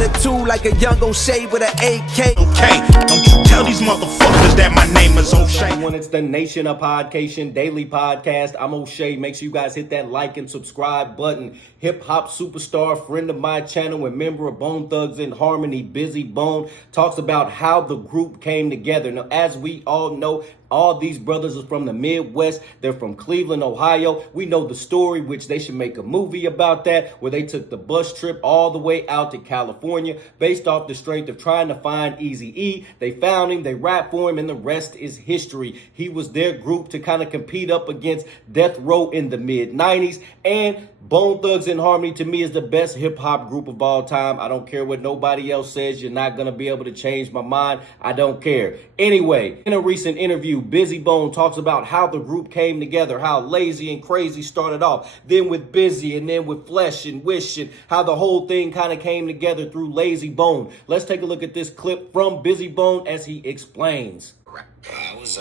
Attitude like a young O'Shea with an AK. Okay, don't you tell these motherfuckers that my name is O'Shea. When it's the Nation of Podcation Daily Podcast, I'm O'Shea. Make sure you guys hit that like and subscribe button. Hip hop superstar, friend of my channel, and member of Bone Thugs in Harmony, Bizzy Bone, talks about how the group came together. Now, as we all know, all these brothers are from the Midwest. They're from Cleveland, Ohio. We know the story, which they should make a movie about that, where they took the bus trip all the way out to California based off the strength of trying to find Eazy-E. They found him, they rapped for him, and the rest is history. He was their group to kind of compete up against Death Row in the mid-90s. And Bone Thugs in Harmony, to me, is the best hip-hop group of all time. I don't care what nobody else says. You're not going to be able to change my mind. I don't care. Anyway, in a recent interview, Bizzy Bone talks about how the group came together, how Lazy and Crazy started off, then with Bizzy, and then with Flesh and Wish, and how the whole thing kind of came together through Lazy Bone. Let's take a look at this clip from Bizzy Bone as he explains. I was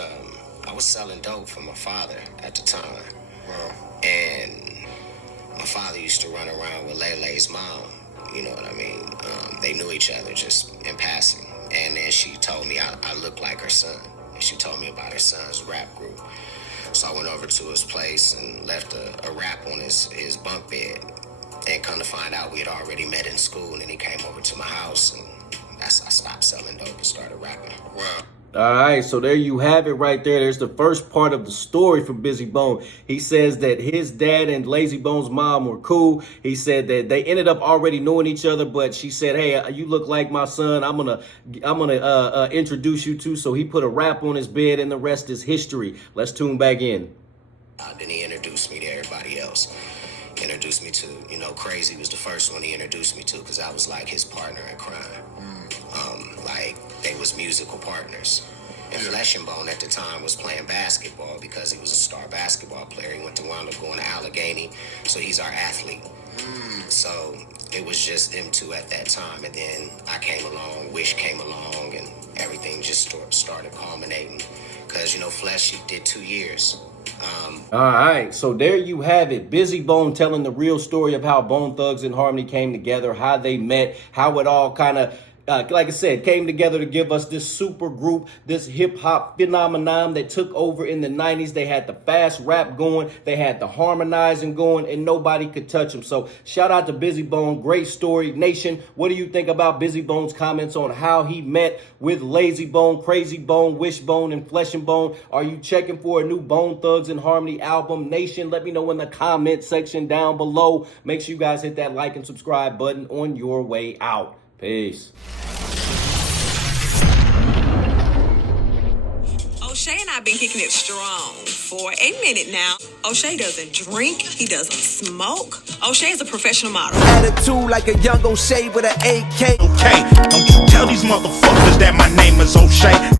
selling dope for my father at the time, and my father used to run around with Lele's mom. You know what I mean? They knew each other just in passing, and then she told me I looked like her son. She told me about her son's rap group. So I went over to his place and left a rap on his bunk bed. And come to find out, we had already met in school, and then he came over to my house, and I stopped selling dope and started rapping. Wow. All right, so there you have it right there. There's the first part of the story from Bizzy Bone. He says that his dad and Lazy Bone's mom were cool. He said that they ended up already knowing each other, but she said, "Hey, you look like my son. I'm gonna introduce you to." So he put a rap on his bed, and the rest is history. Let's tune back in. Then he introduced me to everybody else. Introduced me to, Crazy was the first one he introduced me to, because I was like his partner in crime. Like, they was musical partners. And Flesh and Bone at the time was playing basketball because he was a star basketball player. He wound up going to Allegheny, so he's our athlete. So it was just them two at that time. And then I came along, Wish came along, and everything just started culminating. Because, Flesh, he did 2 years. All right, so there you have it. Bizzy Bone telling the real story of how Bone Thugs in Harmony came together, how they met, how it all kind of, like I said, came together to give us this super group, this hip-hop phenomenon that took over in the 90s. They had the fast rap going, they had the harmonizing going, and nobody could touch them. So shout out to Bizzy Bone. Great story. Nation, what do you think about Bizzy Bone's comments on how he met with Lazy Bone, Crazy Bone, Wish Bone, and Flesh and Bone? Are you checking for a new Bone Thugs in Harmony album? Nation, let me know in the comment section down below. Make sure you guys hit that like and subscribe button on your way out. Peace. O'Shea and I been kicking it strong for a minute now. O'Shea doesn't drink. He doesn't smoke. O'Shea is a professional model. Attitude like a young O'Shea with an AK. Okay, don't you tell these motherfuckers that my name is O'Shea.